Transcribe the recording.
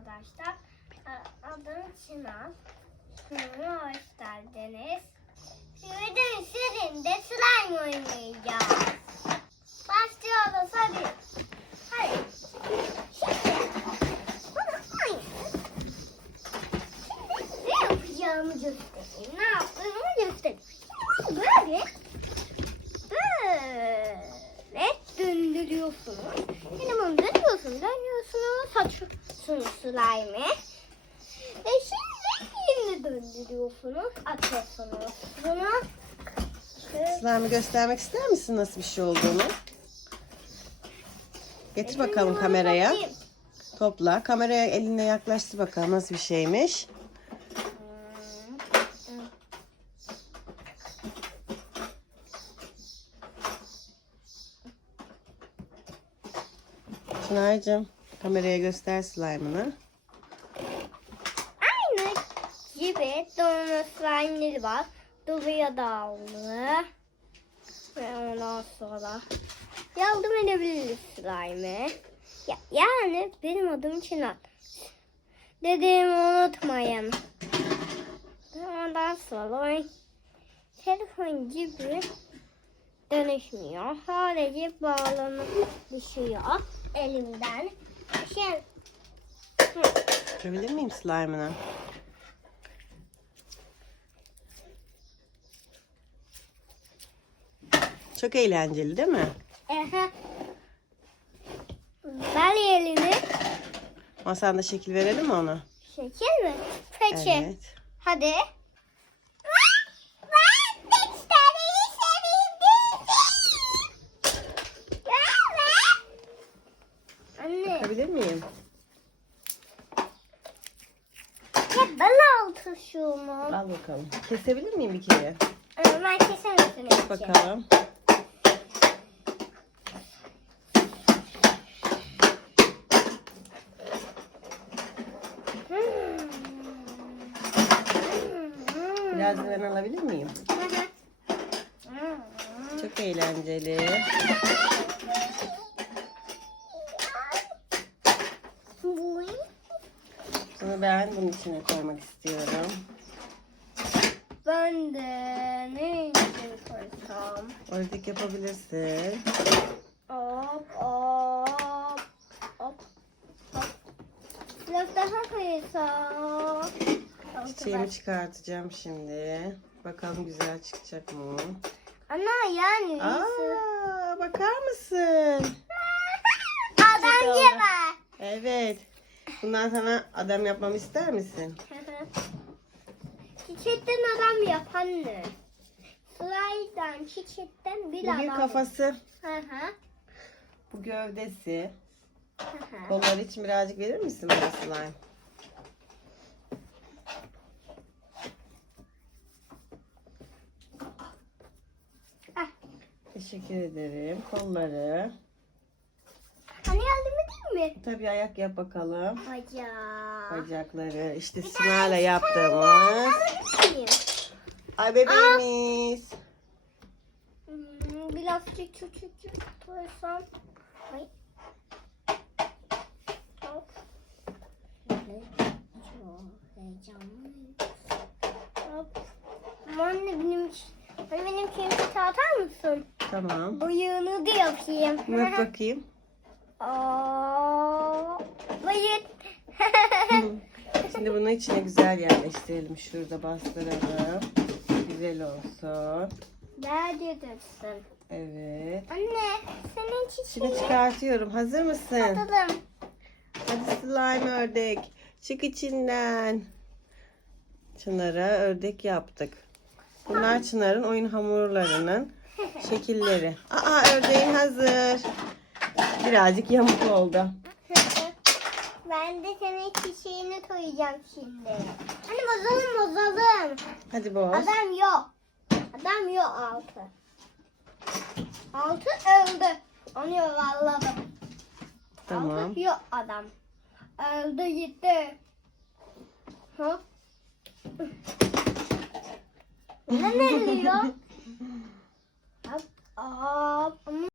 arkadaşlar. Adım Çınar. Sınıfına hoş geldiniz. Bugün sizinle slime oynayacağız. Başlıyoruz hadi. Hadi. Şimdi ne yapacağımı göstereyim. Ne yaptığımı göstereyim. Şimdi böyle böyle döndürüyorsunuz. Şimdi bunu dönüyorsunuz, dönüyorsunuz, açıyorsunuz slime'ı. Ve şimdi yine döndürüyorsunuz, atıyorsunuz bunu. Slime'ı göstermek ister misin nasıl bir şey olduğunu? Getir bakalım kameraya. Topla. Kameraya elinle yaklaştır bakalım nasıl bir şeymiş. Çınar'cığım kameraya göster slime'ını. Aynı gibi donma slime'leri var. Duruya dağıldı. Ve ondan sonra yardım edebiliriz slime'e. Ya, yani benim adım Çınar. Dediğimi unutmayın. Ondan sonra telefon gibi dönüşmüyor. Sadece bağlanıp düşüyor elimden. Şey. Görebilir miyim slime'ını? Çok eğlenceli değil mi? Ehe. Ver elini. Masanda şekil verelim mi ona? Şekil mi? Peki. Evet. Hadi. Anne, Bakabilir miyim? ya ben şunu. Al bakalım. Kesebilir miyim bir kere? Ee, Ben kesemezsin. Bakalım. Biraz da ben alabilir miyim? Çok eğlenceli. Bunu ben bunun içine koymak istiyorum. Ben de ne için koysam? Ördek yapabilirsin. Hop hop hop hop. Biraz daha koysam. Çiçeğimi çıkartacağım şimdi. Bakalım güzel çıkacak mı? Ana yani. Aa, bakar mısın? Adam yeme. Evet. Bundan sana adam yapmamı ister misin? Çiçekten adam yapan ne? Slide'dan çiçekten bir Bu adam. bir kafası, Hı hı. bu gövdesi. hı hı. Kolları için birazcık verir misin bana slime? Ah. Teşekkür ederim. Kolları. Mi? Tabii ayak yap bakalım. Bacağı. Bacakları. İşte Sina'yla yaptığımız. Ay bebeğimiz. Hmm, birazcık küçük. Ay. Böyle çok heyecanlıyım. Hop. Anne benim Anne benim kemikte atar mısın? Tamam. Bıyığını da yapayım. Yap bakayım. Bıyık. Şimdi bunu içine güzel yerleştirelim. Şurada bastıralım. Güzel olsun. Nerede dursun? Evet. Anne senin çiçeğin. Şimdi çıkartıyorum. Hazır mısın? Atalım. Hadi slime ördek. Çık içinden. Çınar'a ördek yaptık. Bunlar Çınar'ın oyun hamurlarının şekilleri. Aa ördeğin hazır. Birazcık yamuk oldu. Ben de senin çiçeğini koyacağım şimdi. Hani bozalım bozalım. Hadi boz. Adam yok. Adam yok altı. Altı öldü. Onu yuvarladım. Tamam. Altı yok adam. Öldü gitti. Hop. Ne diyor? Hop. Hop.